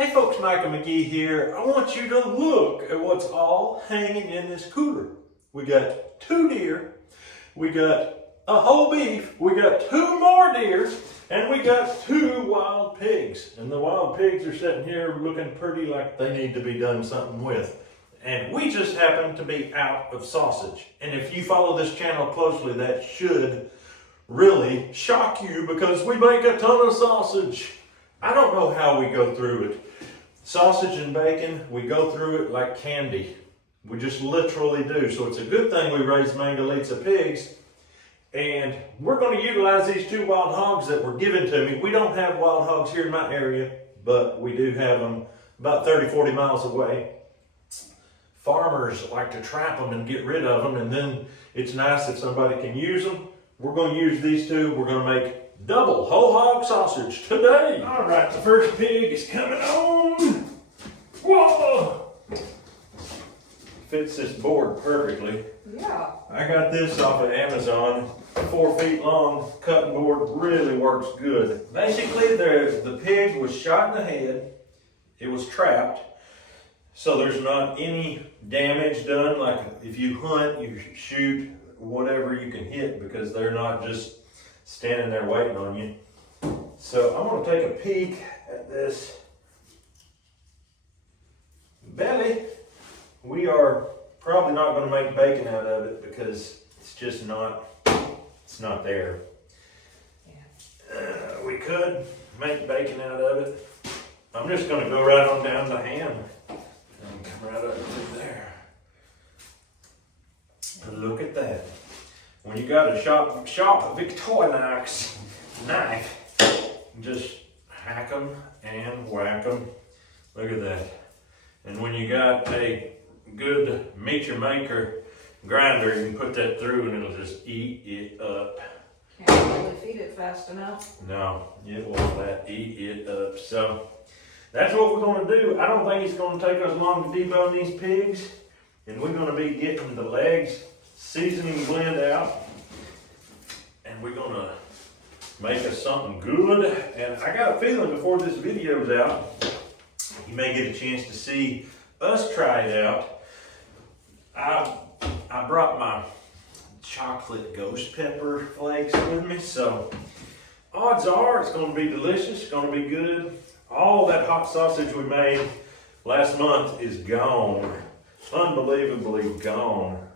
Hey folks, Michael McGee here. I want you to look at what's all hanging in this cooler. We got 2 deer, we got a whole beef, we got 2 more deer, and we got 2 wild pigs. And the wild pigs are sitting here looking pretty like they need to be done something with. And we just happen to be out of sausage. And if you follow this channel closely, that should really shock you because we make a ton of sausage. I don't know how we go through it. Sausage and bacon, we go through it like candy. We just literally do. So it's a good thing we raise Mangalitsa pigs. And we're going to utilize these 2 wild hogs that were given to me. We don't have wild hogs here in my area, but we do have them about 30-40 miles away. Farmers like to trap them and get rid of them, and then it's nice if somebody can use them. We're going to use these 2. We're going to make double whole hog sausage today. All right, the first pig is coming on. Whoa! Fits this board perfectly. Yeah. I got this off of Amazon. 4 feet long cutting board, really works good. Basically, the pig was shot in the head. It was trapped. So there's not any damage done. Like if you hunt, you shoot whatever you can hit because they're not just standing there waiting on you. So I'm going to take a peek at this belly. We are probably not going to make bacon out of it because it's just not, it's not there. We could make bacon out of it. I'm just going to go right on down the ham and come right up through there. Look at that. When you got a sharp Victorinox knife, just hack them and whack them. Look at that. And when you got a good meet your maker grinder, you can put that through and it'll just eat it up. Can't really feed it fast enough. No, it won't eat it up. So that's what we're going to do. I don't think it's going to take us long to debone these pigs. And we're going to be getting the legs seasoning blend out. And we're going to make us something good. And I got a feeling before this video's out, you may get a chance to see us try it out. I brought my chocolate ghost pepper flakes with me, so odds are it's going to be delicious, it's going to be good. All that hot sausage we made last month is gone, unbelievably gone.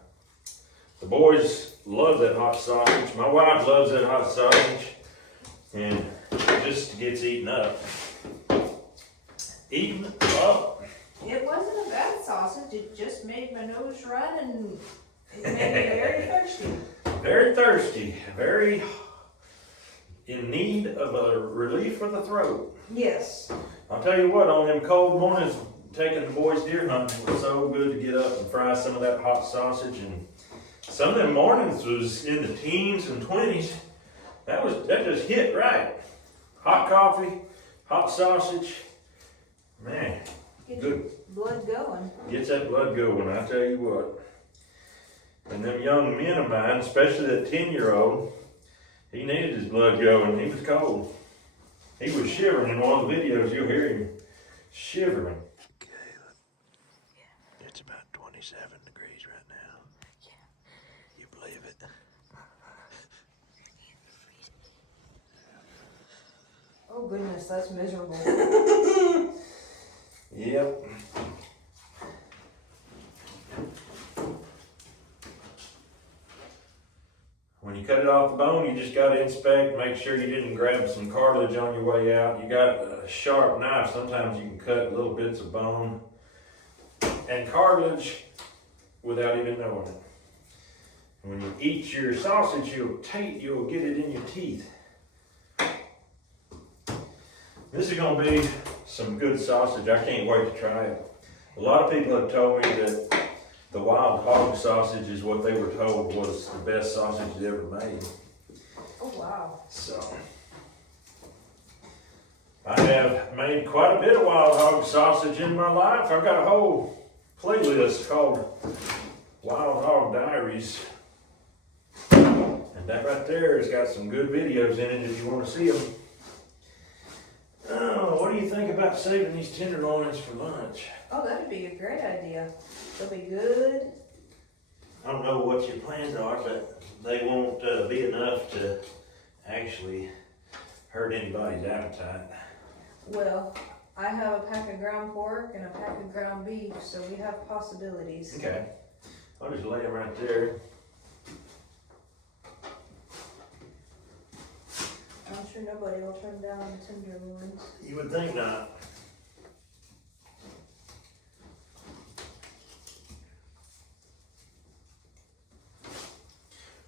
The boys love that hot sausage. My wife loves that hot sausage, and it just gets eaten up. Eaten up. It wasn't a bad sausage, it just made my nose run and it made me very thirsty. Very thirsty, very in need of a relief for the throat. Yes. I'll tell you what, on them cold mornings, taking the boys deer hunting, it was so good to get up and fry some of that hot sausage. And some of them mornings was in the teens and 20s. That just hit right. Hot coffee, hot sausage, man. Get good. Blood going. Gets that blood going, I tell you what. And them young men of mine, especially that 10-year-old, he needed his blood going. He was cold. He was shivering in one of the videos. You'll hear him shivering. Yeah. It's about 27 degrees right now. Yeah. You believe it? Oh goodness, that's miserable. Yep. When you cut it off the bone, you just got to inspect, make sure you didn't grab some cartilage on your way out. You got a sharp knife, sometimes you can cut little bits of bone and cartilage without even knowing it. When you eat your sausage, you'll get it in your teeth. This is going to be some good sausage. I can't wait to try it. A lot of people have told me that the wild hog sausage is what they were told was the best sausage they ever made. Oh wow. So, I have made quite a bit of wild hog sausage in my life. I've got a whole playlist called Wild Hog Diaries. And that right there has got some good videos in it if you want to see them. Oh, what do do you think about saving these tenderloins for lunch? Oh, that'd be a great idea. They'll be good. I don't know what your plans are, but they won't be enough to actually hurt anybody's appetite. Well, I have a pack of ground pork and a pack of ground beef, so we have possibilities. Okay. I'll just lay them right there. I'm sure nobody will turn down the tenderloins. You would think not.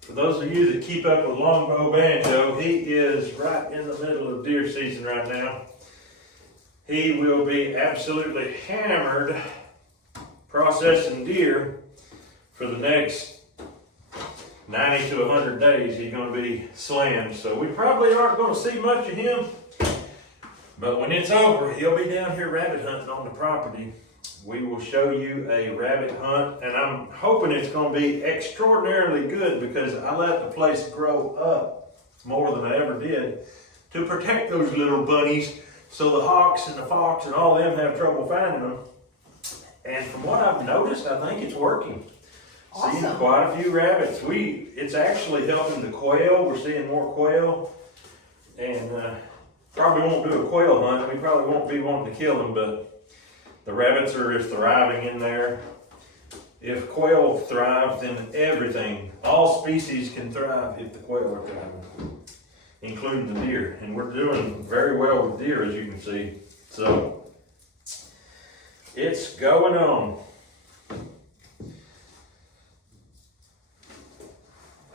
For those of you that keep up with Longbow Banjo, he is right in the middle of deer season right now. He will be absolutely hammered processing deer for the next 90 to 100 days. He's going to be slammed, so we probably aren't going to see much of him. But when it's over, he'll be down here rabbit hunting on the property. We will show you a rabbit hunt, and I'm hoping it's going to be extraordinarily good because I let the place grow up more than I ever did to protect those little bunnies so the hawks and the fox and all them have trouble finding them. And from what I've noticed, I think it's working. Awesome. Seeing quite a few rabbits. It's actually helping the quail. We're seeing more quail, and probably won't do a quail hunt. We probably won't be wanting to kill them, but the rabbits are thriving in there. If quail thrive, then everything, all species can thrive if the quail are thriving, including the deer. And we're doing very well with deer, as you can see. So it's going on.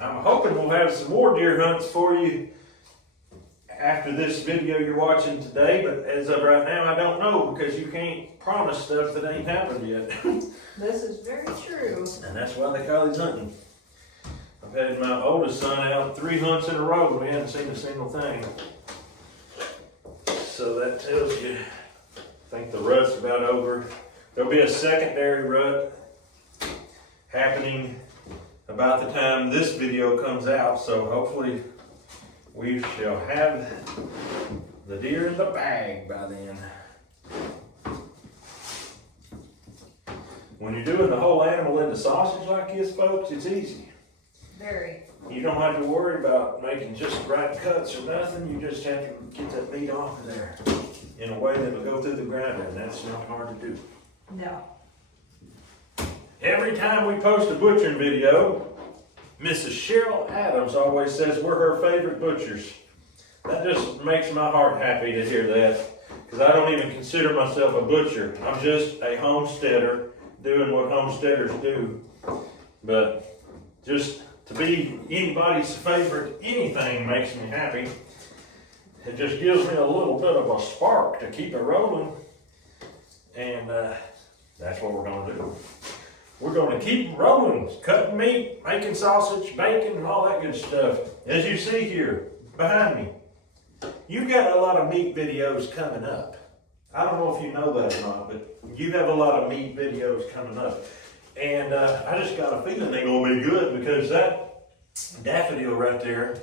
I'm hoping we'll have some more deer hunts for you after this video you're watching today, but as of right now, I don't know because you can't promise stuff that ain't happened yet. This is very true. And that's why they call it hunting. I've had my oldest son out 3 hunts in a row and we haven't seen a single thing. So that tells you, I think the rut's about over. There'll be a secondary rut happening about the time this video comes out, so hopefully we shall have the deer in the bag by then. When you're doing the whole animal into sausage like this, folks, it's easy. Very. You don't have to worry about making just the right cuts or nothing. You just have to get that meat off of there in a way that'll go through the grinder, and that's not hard to do. No. Every time we post a butchering video, Mrs. Cheryl Adams always says we're her favorite butchers. That just makes my heart happy to hear that, because I don't even consider myself a butcher. I'm just a homesteader doing what homesteaders do. But just to be anybody's favorite anything makes me happy. It just gives me a little bit of a spark to keep it rolling. And that's what we're going to do. We're going to keep rolling, cutting meat, making sausage, bacon, and all that good stuff. As you see here, behind me, you've got a lot of meat videos coming up. I don't know if you know that or not, but you have a lot of meat videos coming up. And I just got a feeling they're going to be good because that daffodil right there,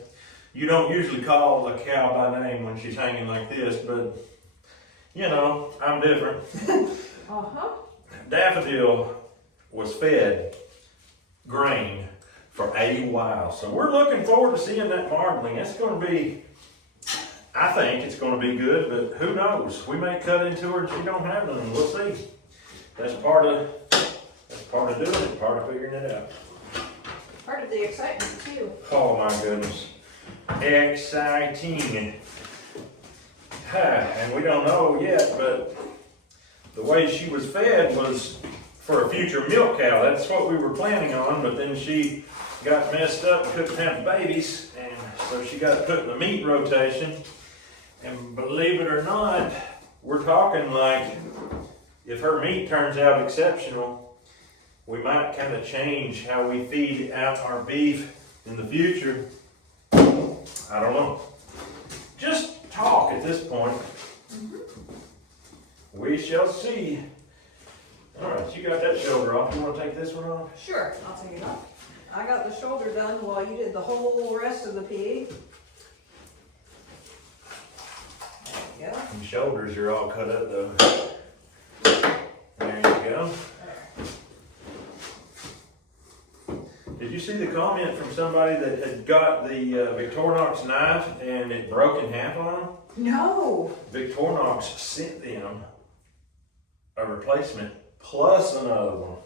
you don't usually call a cow by name when she's hanging like this, but you know, I'm different. Uh-huh. Daffodil was fed grain for a while. So we're looking forward to seeing that marbling. That's going to be, I think it's going to be good, but who knows? We may cut into her and she don't have none. We'll see. That's part of doing it, part of figuring it out. Part of the excitement too. Oh my goodness. Exciting. And we don't know yet, but the way she was fed was for a future milk cow. That's what we were planning on, but then she got messed up and couldn't have babies, and so she got put in the meat rotation. And believe it or not, we're talking like if her meat turns out exceptional, we might kind of change how we feed out our beef in the future. I don't know. Just talk at this point. We shall see. All right, you got that shoulder off. You want to take this one off? Sure, I'll take it off. I got the shoulder done while you did the whole rest of the pig. go. And shoulders are all cut up though. There you go. Did you see the comment from somebody that had got the Victorinox knife and it broke in half on them? No. Victorinox sent them a replacement plus another one.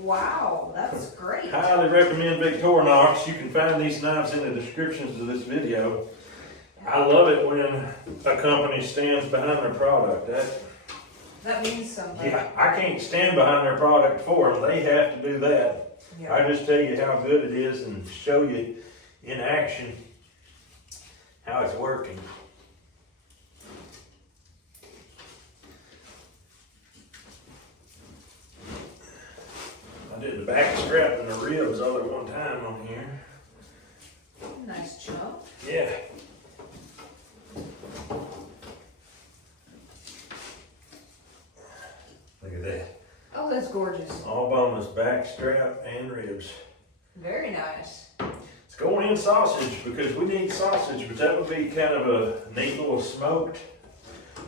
Wow, that's great. Highly recommend Victorinox. You can find these knives in the descriptions of this video. I love it when a company stands behind their product. That means something. Yeah, I can't stand behind their product for them. They have to do that. Yeah. I just tell you how good it is and show you in action how it's working. I did the back strap and the ribs all at one time on here. Nice chunk. Yeah. Look at that. Oh, that's gorgeous. All boneless back strap and ribs. Very nice. It's going in sausage because we need sausage, but that would be kind of a neat little smoked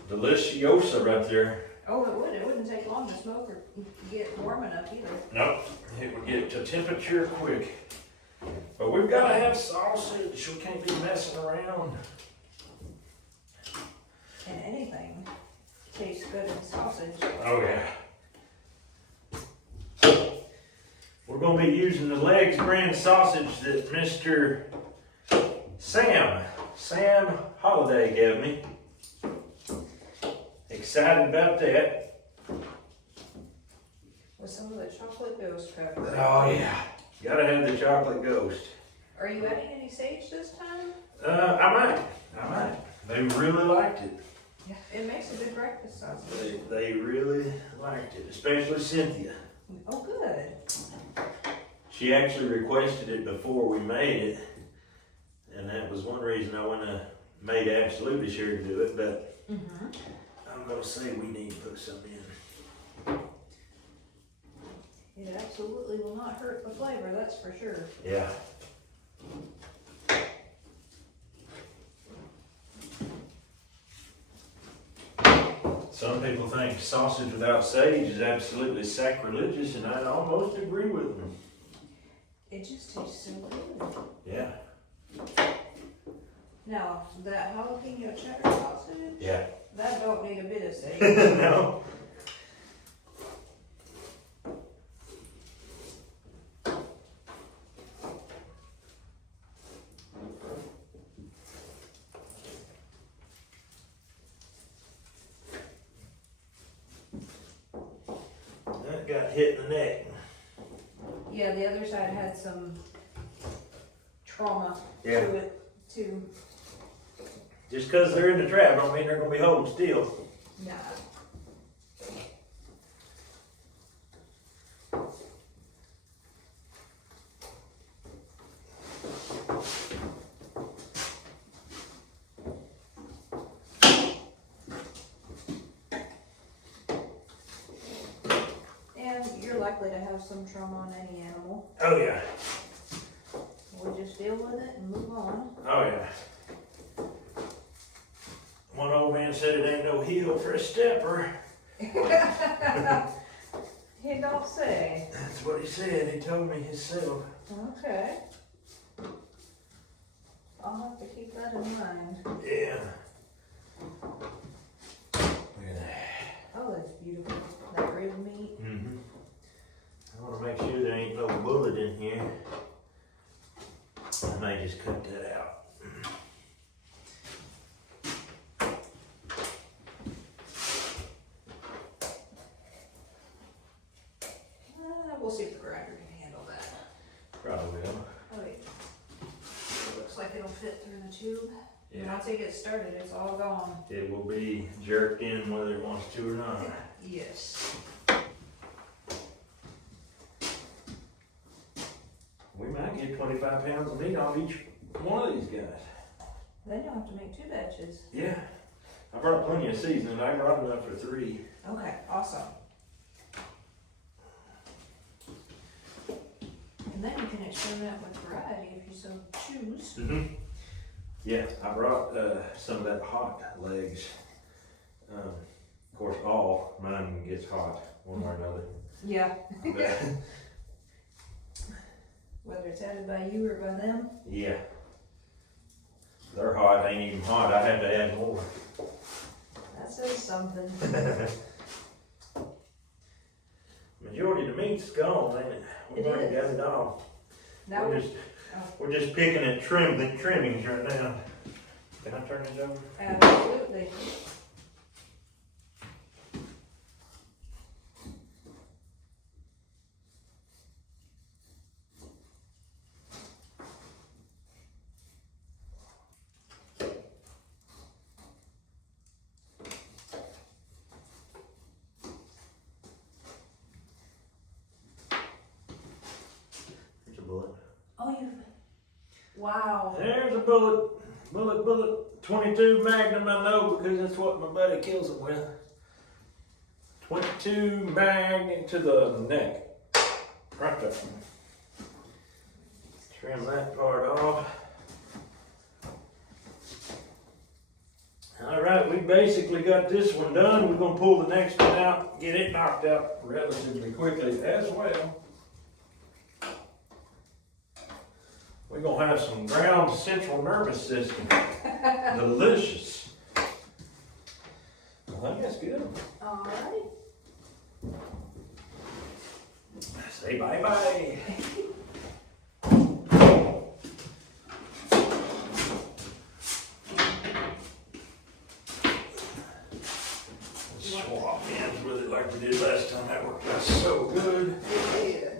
deliciosa right there. Oh, it would. It wouldn't take long to smoke or get warm enough either. Nope, it would get to temperature quick. But we've got to have sausage. We can't be messing around. And anything tastes good in sausage. Oh yeah. We're going to be using the Legs brand sausage that Mr. Sam Holiday gave me. Excited about that. With some of the chocolate ghost pepper. Oh yeah, gotta have the chocolate ghost. Are you adding any sage this time? I might. They really liked it. Yeah. It makes a good breakfast sausage. They really liked it, especially Cynthia. Oh, good. She actually requested it before we made it, and that was one reason I wouldn't have made absolutely sure to do it, but I'm gonna say we need to put some in. It absolutely will not hurt the flavor, that's for sure. Yeah. Some people think sausage without sage is absolutely sacrilegious, and I almost agree with them. It just tastes so good. Yeah. Now, that jalapeno cheddar sausage, Yeah. that don't need a bit of sage. No. That got hit in the neck. Yeah, the other side had some trauma Yeah. to it too. Just because they're in the trap don't mean they're going to be holding still. Nah. And you're likely to have some trauma on any animal. Oh yeah. We'll just deal with it and move on. Oh yeah. One old man said it ain't no heel for a stepper. He don't say. That's what he said. He told me himself. Okay. I'll have to keep that in mind. Yeah. Look at that. Oh, that's beautiful. That rib meat. Mm-hmm. I want to make sure there ain't no bullet in here. I may just cut that out. We'll see if the grinder can handle that. Probably will. Oh, wait. It looks like it'll fit through the tube. And Yeah. once it gets started, it's all gone. It will be jerked in whether it wants to or not. Yes. We might get 25 pounds of meat off each one of these guys. Then you'll have to make 2 batches. Yeah. I brought plenty of seasoning. I brought enough for 3. Okay, awesome. And then you can experiment with variety if you so choose. Mm-hmm. Yeah, I brought some of that hot legs Of course, all mine gets hot one way or another. Yeah. Whether it's added by you or by them. Yeah. Their hot ain't even hot. I have to add more. That says something. Majority of the meat's gone, ain't it? We've already got it all. Now We're just picking at trimmings right now. Can I turn this over? absolutely. There's a bullet. Oh, you. Wow. There's a bullet. Bullet. 22 Magnum, I know, because that's what my buddy kills it with. 22 Mag into the neck. Right there. Trim that part off. Alright, we basically got this one done. We're going to pull the next one out, get it knocked out relatively quickly as well. We're going to have some ground central nervous system. Delicious. I think that's good. Alright. Say bye-bye. Swap ends with it like we did last time. That worked out so good. Good.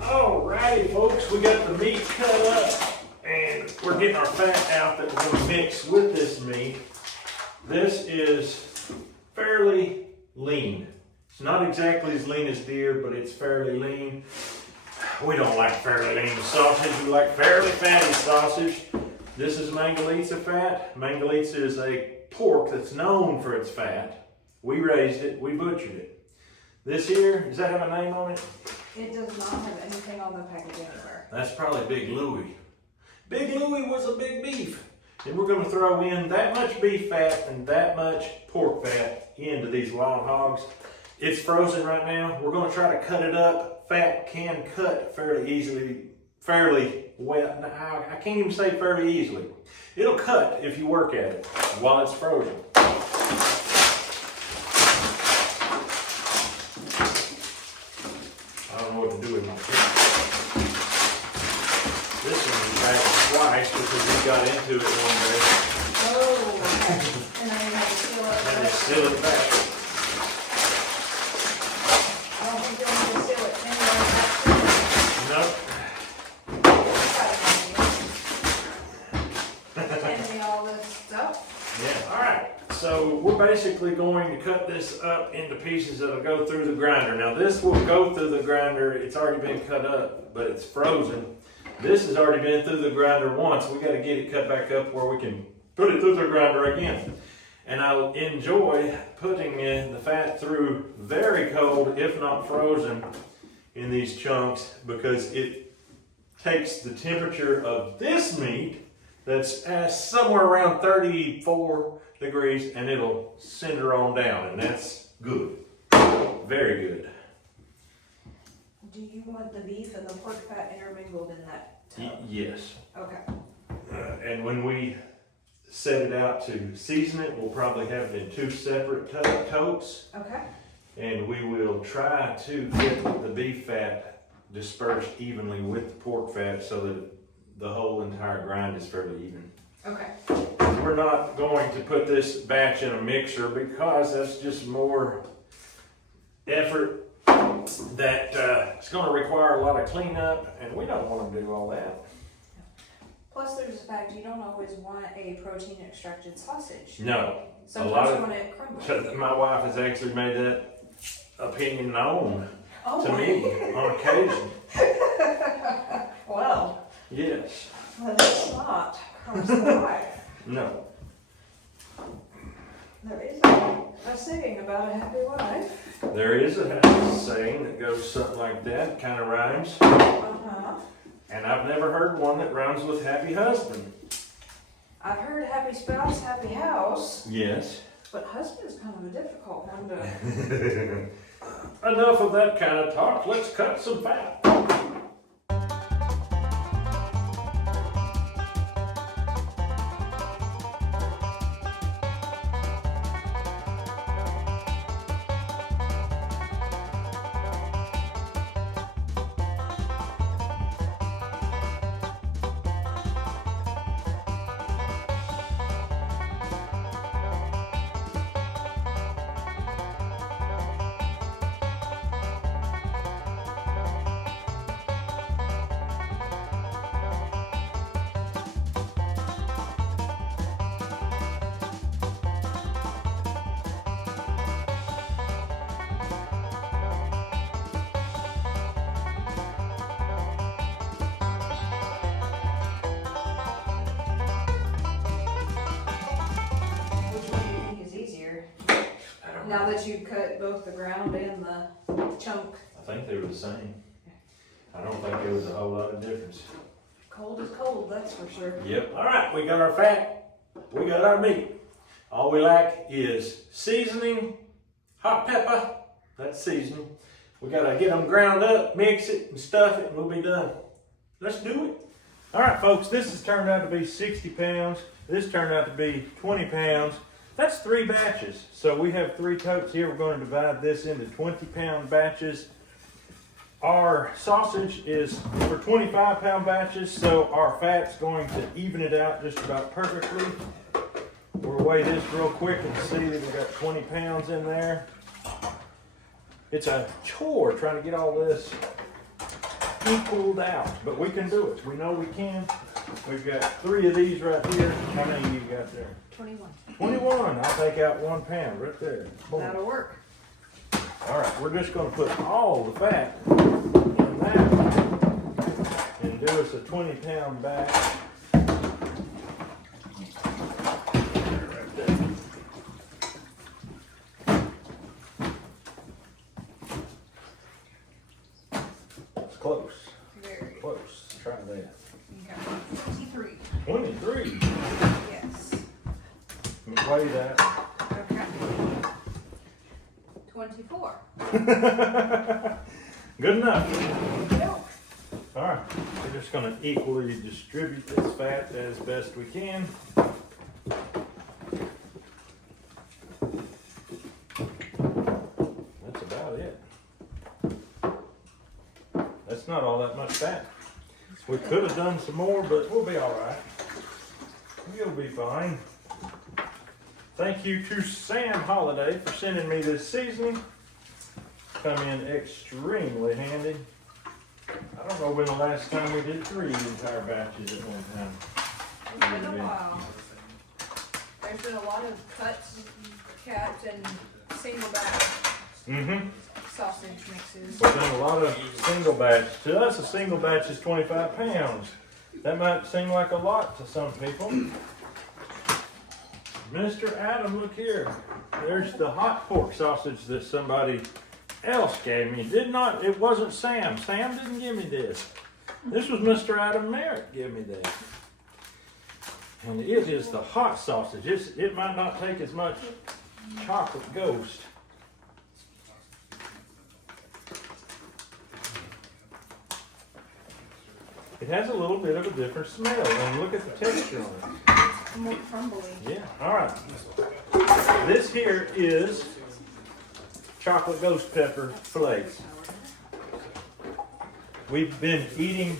Alrighty folks, we got the meat cut up and we're getting our fat out that we're going to mix with this meat. This is fairly lean. It's not exactly as lean as deer, but it's fairly lean. We don't like fairly lean sausage, we like fairly fatty sausage. This is Mangalitsa fat. Mangalitsa is a pork that's known for its fat. We raised it, we butchered it. This here, does that have a name on it? It does not have anything on the package anywhere. That's probably Big Louie. Big Louie was a big beef. And we're going to throw in that much beef fat and that much pork fat into these wild hogs. It's frozen right now. We're going to try to cut it up. Fat can cut fairly easily, fairly well. I can't even say fairly easily. It'll cut if you work at it while it's frozen. I don't know what to do with twice because we got into it one day. Oh, okay. And then you have to seal it. And just seal it back. I don't think you'll need to seal it anyway. Nope. Hand me all this stuff. Yeah, all right. So we're basically going to cut this up into pieces that'll go through the grinder. Now this will go through the grinder. It's already been cut up, but it's frozen. This has already been through the grinder once. We got to get it cut back up where we can put it through the grinder again. And I enjoy putting the fat through very cold, if not frozen, in these chunks because it takes the temperature of this meat that's somewhere around 34 degrees and it'll cinder on down, and that's good. Very good. Do you want the beef and the pork fat intermingled in that tub? Yes. Okay. And when we set it out to season it, we'll probably have it in 2 separate totes. Okay. And we will try to get the beef fat dispersed evenly with the pork fat so that the whole entire grind is fairly even. Okay. We're not going to put this batch in a mixer because that's just more effort that it's going to require a lot of cleanup, and we don't want to do all that. Plus, there's the fact you don't always want a protein extracted sausage. No. Sometimes you want it crumbled. My wife has actually made that opinion known to me on occasion. Well. Yes. Well, it's not. Comes to life. No. There is a saying about a happy wife. There is a saying that goes something like that, kind of rhymes. Uh-huh. And I've never heard one that rhymes with happy husband. I've heard happy spouse, happy house. Yes. But husband's kind of a difficult one to... Enough of that kind of talk. Let's cut some fat. Now that you've cut both the ground and the chunk. I think they were the same. I don't think there was a whole lot of difference. Cold is cold, that's for sure. Yep. All right, we got our fat. We got our meat. All we lack is seasoning, hot pepper. That's seasoning. We got to get them ground up, mix it, and stuff it, and we'll be done. Let's do it. All right, folks, this has turned out to be 60 pounds. This turned out to be 20 pounds. That's 3 batches. So we have 3 totes here. We're going to divide this into 20-pound batches. Our sausage is for 25-pound batches, so our fat's going to even it out just about perfectly. We'll weigh this real quick and see that we've got 20 pounds in there. It's a chore trying to get all this equaled out, but we can do it. We know we can. We've got 3 of these right here. How many you got there? 21. 21. I'll take out 1 pound right there. Boom. That'll work. All right, we're just going to put all the fat in that and do us a 20-pound batch. Right there. It's close. Very Close. Try that. Okay. 23. 23. Yes. Weigh that. Okay. 24. Good enough. No. All right, we're just going to equally distribute this fat as best we can. That's about it. That's not all that much fat. We could have done some more, but we'll be all right. We'll be fine. Thank you to Sam Holiday for sending me this seasoning. Come in extremely handy. I don't know when the last time we did 3 entire batches at one time. It's been a while. There's been a lot of cuts, capped, and single batch sausage mixes. We've done a lot of single batch. To us, a single batch is 25 pounds. That might seem like a lot to some people. Mr. Adam, look here. There's the hot pork sausage that somebody else gave me. It wasn't Sam. Sam didn't give me this. This was Mr. Adam Merritt gave me this. And it is the hot sausage. It might not take as much chocolate ghost. It has a little bit of a different smell, and look at the texture on it. More crumbly. Yeah, all right. This here is chocolate ghost pepper flakes. We've been eating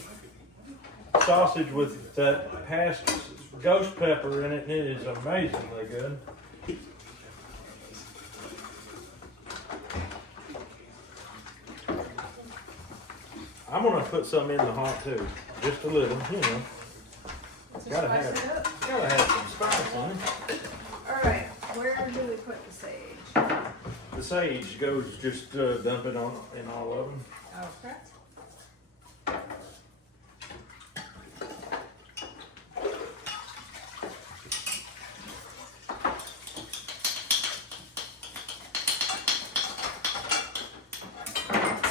sausage with that past ghost pepper in it, and it is amazingly good. I'm gonna put some in the hot too, just a little, you know. Gotta have some spice in it. All right, where do we put the sage? The sage goes just dump it on in all of them. Okay.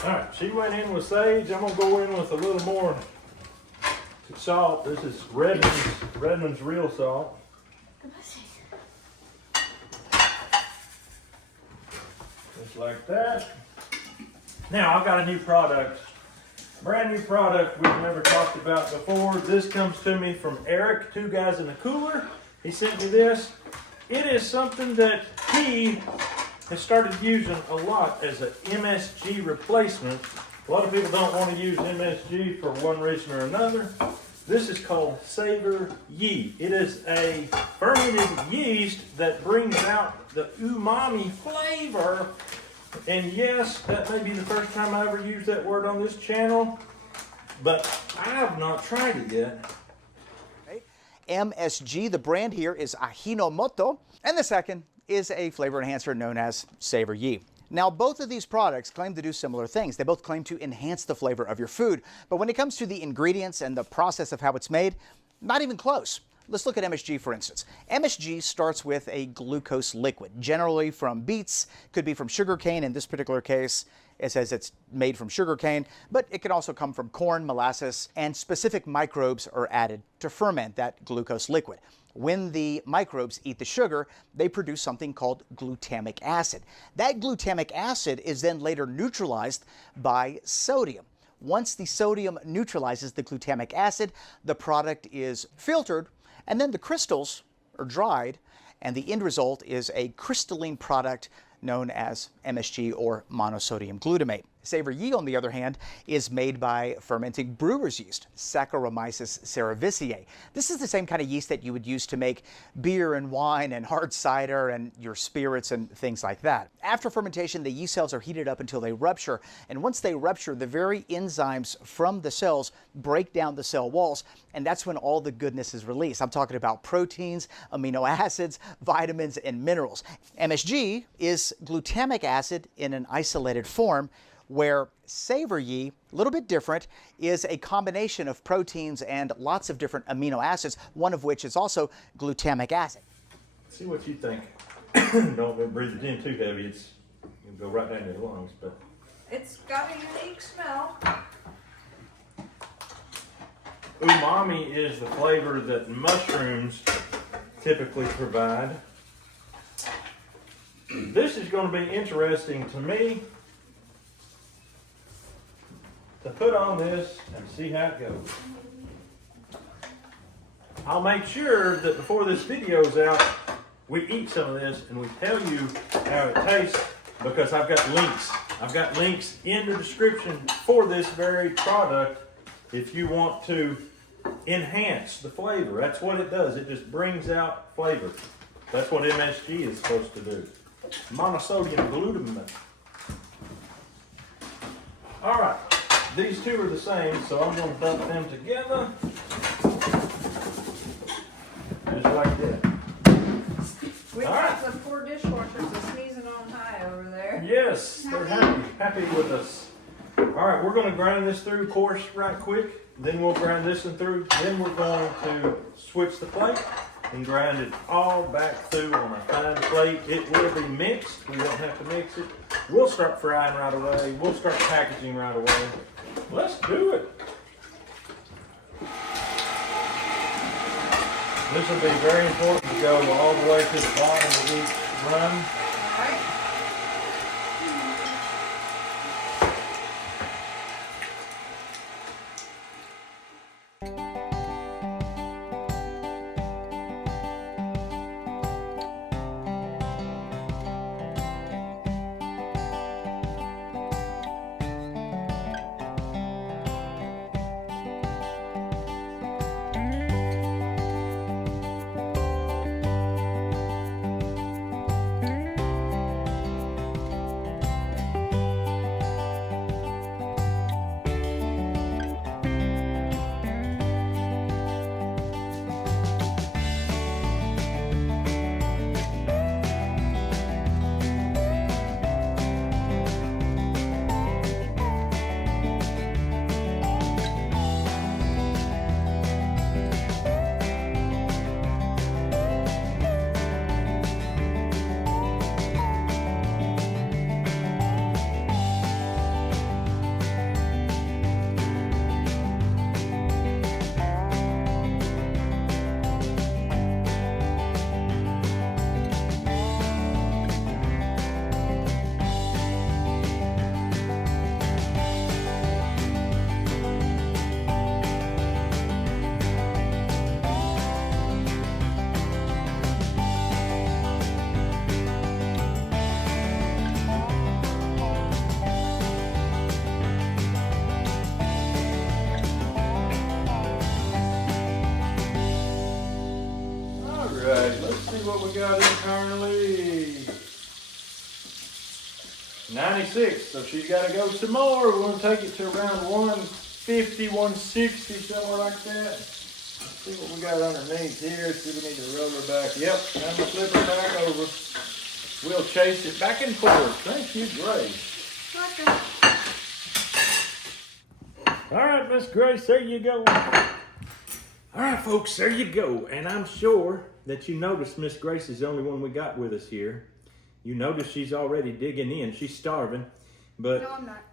All right, she went in with sage. I'm gonna go in with a little more salt. This is Redmond's real salt. Just like that. Now I've got a new product, brand new product we've never talked about before. This comes to me from Eric, 2 Guys in a Cooler. He sent me this. It is something that he has started using a lot as an MSG replacement. A lot of people don't want to use MSG for one reason or another. This is called SavorYe. It is a fermented yeast that brings out the umami flavor. And yes, that may be the first time I ever used that word on this channel, but I have not tried it yet. MSG, the brand here is Ajinomoto, and the second is a flavor enhancer known as SavorYe. Now, both of these products claim to do similar things. They both claim to enhance the flavor of your food, but when it comes to the ingredients and the process of how it's made, not even close. Let's look at MSG, for instance. MSG starts with a glucose liquid, generally from beets, could be from sugarcane. In this particular case, it says it's made from sugarcane, but it can also come from corn, molasses, and specific microbes are added to ferment that glucose liquid. When the microbes eat the sugar, they produce something called glutamic acid. That glutamic acid is then later neutralized by sodium. Once the sodium neutralizes the glutamic acid, the product is filtered, and then the crystals are dried, and the end result is a crystalline product known as MSG or monosodium glutamate. SavorYe, on the other hand, is made by fermenting brewer's yeast, Saccharomyces cerevisiae. This is the same kind of yeast that you would use to make beer and wine and hard cider and your spirits and things like that. After fermentation, the yeast cells are heated up until they rupture, and once they rupture, the very enzymes from the cells break down the cell walls, and that's when all the goodness is released. I'm talking about proteins, amino acids, vitamins, and minerals. MSG is glutamic acid in an isolated form, where SavorYe, a little bit different, is a combination of proteins and lots of different amino acids, one of which is also glutamic acid. See what you think. Don't breathe it in too heavy. It'll go right down your lungs. But It's got a unique smell. umami is the flavor that mushrooms typically provide. This is going to be interesting to me to put on this and see how it goes. I'll make sure that before this video's out, we eat some of this and we tell you how it tastes, because I've got links. I've got links in the description for this very product if you want to enhance the flavor. That's what it does. It just brings out flavor. That's what MSG is supposed to do. Monosodium glutamate. All right, these two are the same, so I'm going to dump them together. Just like that. We All got right. the poor dishwashers are sneezing on high over there. Yes, they're happy with us. All right, we're going to grind this through coarse right quick. Then we'll grind this one through. Then we're going to switch the plate and grind it all back through on a fine plate. It will be mixed. We don't have to mix it. We'll start frying right away. We'll start packaging right away. Let's do it. This will be very important to go all the way to the bottom of each run. All right. What we got internally. 96, so she's got to go some more. We're going to take it to around 150, 160, somewhere like that. Let's see what we got underneath here. See if we need to roll her back. Yep, I'm going to flip her back over. We'll chase it back and forth. Thank you, Grace. All right, Miss Grace, there you go. All right, folks, there you go. And I'm sure that you noticed Miss Grace is the only one we got with us here. You notice she's already digging in. She's starving. But No, I'm not.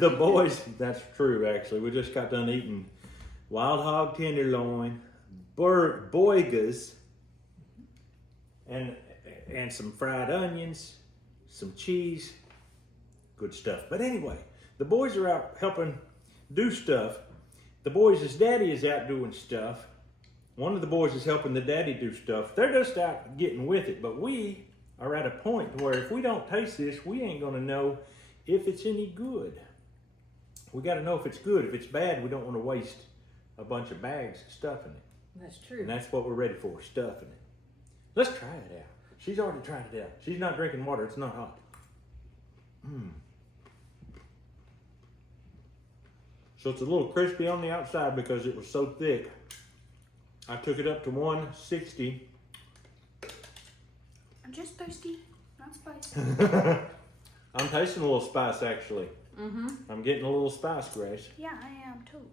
the boys, that's true, actually. We just got done eating wild hog tenderloin, boigas, and some fried onions, some cheese. Good stuff. But anyway, the boys are out helping do stuff. The boys' daddy is out doing stuff. One of the boys is helping the daddy do stuff. They're just out getting with it. But we are at a point where if we don't taste this, we ain't going to know if it's any good. We got to know if it's good. If it's bad, we don't want to waste a bunch of bags of stuff in it. That's true. And that's what we're ready for, stuffing it. Let's try it out. She's already tried it out. She's not drinking water. It's not hot. So it's a little crispy on the outside because it was so thick. I took it up to 160. I'm just thirsty, not spicy. I'm tasting a little spice, actually. Mm-hmm. I'm getting a little spice, Grace. Yeah, I am too.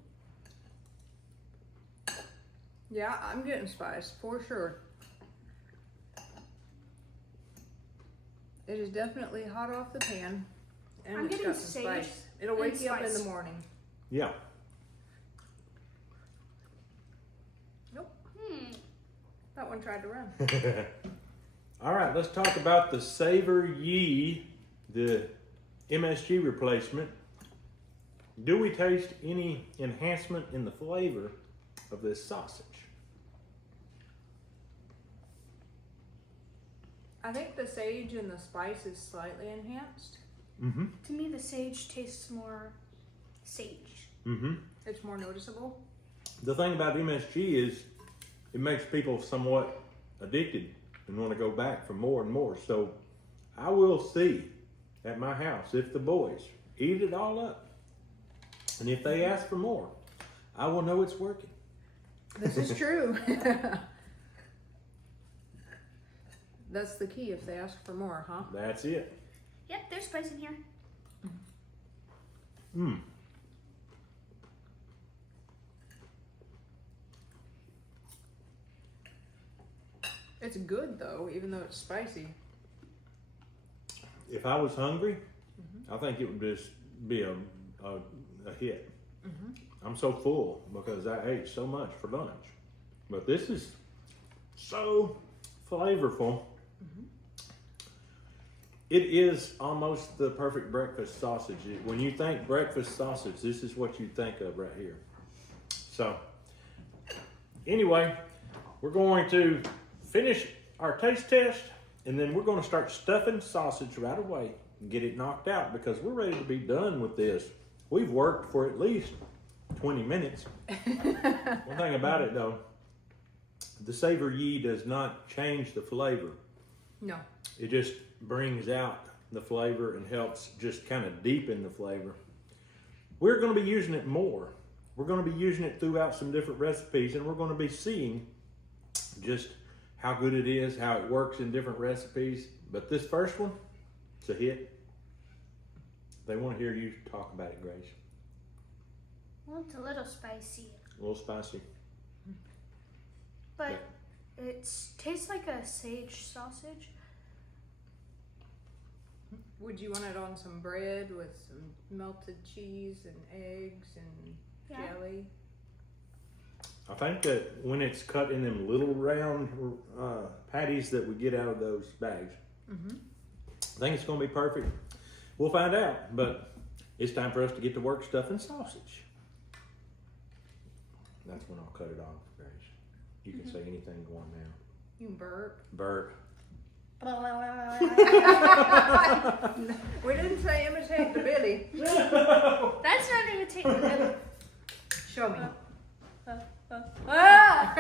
Yeah, I'm getting spice for sure. It is definitely hot off the pan. And I'm it's getting got some sage spice. It'll and wake you up in spice. the morning. Yeah. Nope. That one tried to run. All right, let's talk about the SavorYe, the MSG replacement. Do we taste any enhancement in the flavor of this sausage? I think the sage and the spice is slightly enhanced. Mm-hmm. To me, the sage tastes more sage. Mm-hmm. It's more noticeable. The thing about MSG is it makes people somewhat addicted and want to go back for more and more. So I will see at my house if the boys eat it all up. And if they ask for more, I will know it's working. This is true. That's the key, if they ask for more, huh? That's it. Yep, there's spice in here. Mmm. It's good though, even though it's spicy. If I was hungry, I think it would just be a hit. I'm so full because I ate so much for lunch. But this is so flavorful. It is almost the perfect breakfast sausage. When you think breakfast sausage, this is what you think of right here. So, anyway, we're going to finish our taste test, and then we're going to start stuffing sausage right away and get it knocked out because we're ready to be done with this. We've worked for at least 20 minutes. One thing about it though, the SavorYe does not change the flavor. No. It just brings out the flavor and helps just kind of deepen the flavor. We're going to be using it more. We're going to be using it throughout some different recipes, and we're going to be seeing just how good it is, how it works in different recipes. But this first one, it's a hit. They want to hear you talk about it, Grace. Well, it's a little spicy, A little spicy. but it tastes like a sage sausage. Would you want it on some bread with some melted cheese and eggs and jelly? I think that when it's cut in them little round patties that we get out of those bags, I think it's going to be perfect. We'll find out, but it's time for us to get to work stuffing sausage. That's when I'll cut it off, Grace. You can say anything going now. You burp. Burp. We didn't say imitate the Billy. That's not imitating the Show me. Ah!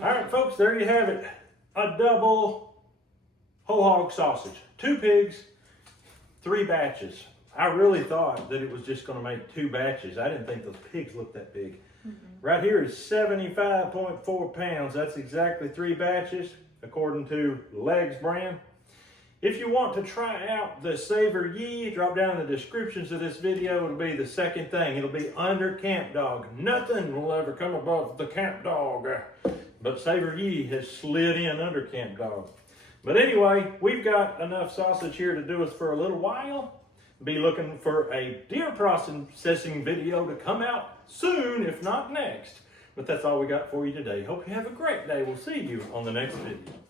All right, folks, there you have it. A double whole hog sausage. 2 pigs, 3 batches. I really thought that it was just going to make 2 batches. I didn't think those pigs looked that big. Right here is 75.4 pounds. That's exactly 3 batches, according to Legs brand. If you want to try out the SavorYe, drop down in the descriptions of this video. It'll be the second thing. It'll be under Camp Dog. Nothing will ever come above the Camp Dog. but SavorYe has slid in under Camp Dog. But anyway, we've got enough sausage here to do us for a little while. Be looking for a deer processing video to come out soon, if not next. But that's all we got for you today. Hope you have a great day. We'll see you on the next video.